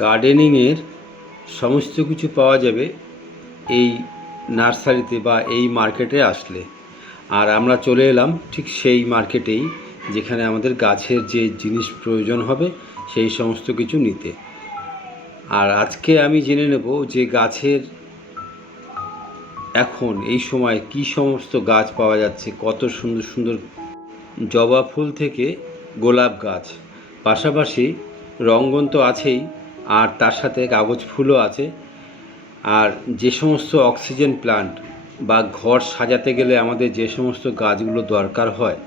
গার্ডেনিংয়ের সমস্ত কিছু পাওয়া যাবে এই নার্সারিতে বা এই মার্কেটে আসলে। আর আমরা চলে এলাম ঠিক সেই মার্কেটেই, যেখানে আমাদের গাছের যে জিনিস প্রয়োজন হবে সেই সমস্ত কিছু নিতে। আর আজকে আমি জেনে নেব যে গাছের এখন এই সময় কি সমস্ত গাছ পাওয়া যাচ্ছে, কত সুন্দর সুন্দর জবা ফুল থেকে গোলাপ গাছ, পাশাপাশি রঙ্গন তো আছেই, আর তার সাথে কাগজ ফুলও আছে। আর যে সমস্ত অক্সিজেন প্লান্ট বা ঘর সাজাতে গেলে আমাদের যে সমস্ত গাছগুলো দরকার হয়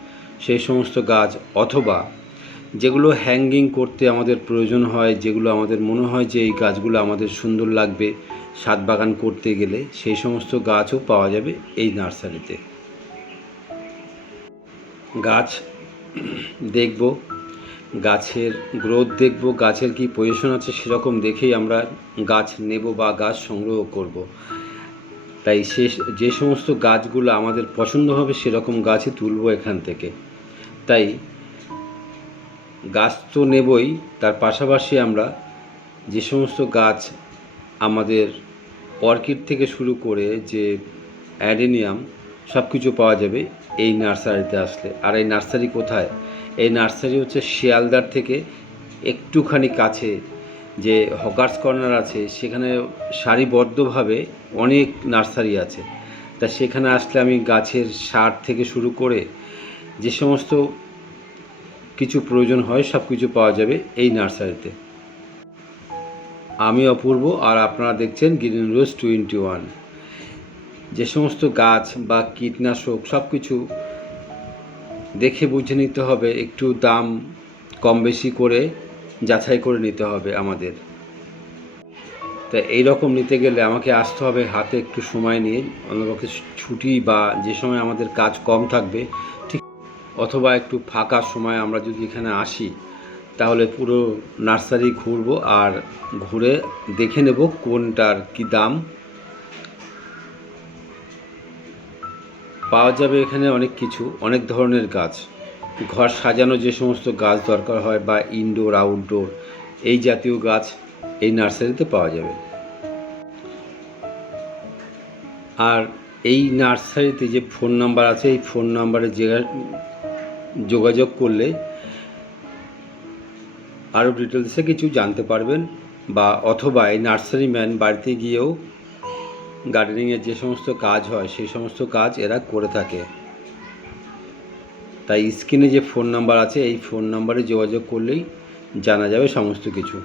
সেই সমস্ত গাছ, অথবা যেগুলো হ্যাঙ্গিং করতে আমাদের প্রয়োজন হয়, যেগুলো আমাদের মনে হয় যে এই গাছগুলো আমাদের সুন্দর লাগবে ছাদ বাগান করতে গেলে, সেই সমস্ত গাছও পাওয়া যাবে এই নার্সারিতে। গাছ দেখব, গাছের গ্রোথ দেখব, গাছের কি পজিশন আছে সেরকম দেখেই আমরা গাছ নেব বা গাছ সংগ্রহ করব। তাই যে সমস্ত গাছগুলো আমাদের পছন্দ হবে সেরকম গাছই তুলব এখান থেকে। তাই গাছ তো নেবই, তার পাশাপাশি আমরা যে সমস্ত গাছ আমাদের অর্কিড থেকে শুরু করে যে অ্যাডেনিয়াম সব কিছু পাওয়া যাবে এই নার্সারিতে আসলে। আর এই নার্সারি কোথায়? এই নার্সারি হচ্ছে শিয়ালদার থেকে একটুখানি কাছে যে হকার্স কর্নার আছে, সেখানে সারিবদ্ধভাবে অনেক নার্সারি আছে। তা সেখানে আসলে আমি গাছের সার থেকে শুরু করে যে সমস্ত কিছু প্রয়োজন হয় সব কিছু পাওয়া যাবে এই নার্সারিতে। আমি অপূর্ব, আর আপনারা দেখছেন গ্রিন রোজ 21। যে সমস্ত গাছ বা কীটনাশক সব কিছু দেখে বুঝে নিতে হবে, একটু দাম কম বেশি করে যাচাই করে নিতে হবে আমাদের। তা এইরকম নিতে গেলে আমাকে আসতে হবে হাতে একটু সময় নিয়ে, অন্যপক্ষে ছুটি বা যে সময় আমাদের কাজ কম থাকবে ঠিক, অথবা একটু ফাঁকা সময় আমরা যদি এখানে আসি তাহলে পুরো নার্সারি ঘুরবো আর ঘুরে দেখে নেব কোনটার কি দাম। পাওয়া যাবে এখানে অনেক কিছু, অনেক ধরনের গাছ, ঘর সাজানো যে সমস্ত গাছ দরকার হয় বা ইনডোর আউটডোর এই জাতীয় গাছ এই নার্সারিতে পাওয়া যাবে। আর এই নার্সারিতে যে ফোন নাম্বার আছে, এই ফোন নাম্বারে যোগাযোগ করলে আরও ডিটেলসে কিছু জানতে পারবেন, বা অথবা এই নার্সারি ম্যান বাড়িতে গিয়েও গার্ডেনিংয়ের যে সমস্ত কাজ হয় সেই সমস্ত কাজ এরা করে থাকে। তাই স্ক্রিনে যে ফোন নাম্বার আছে এই ফোন নাম্বারে যোগাযোগ করলেই জানা যাবে সমস্ত কিছু।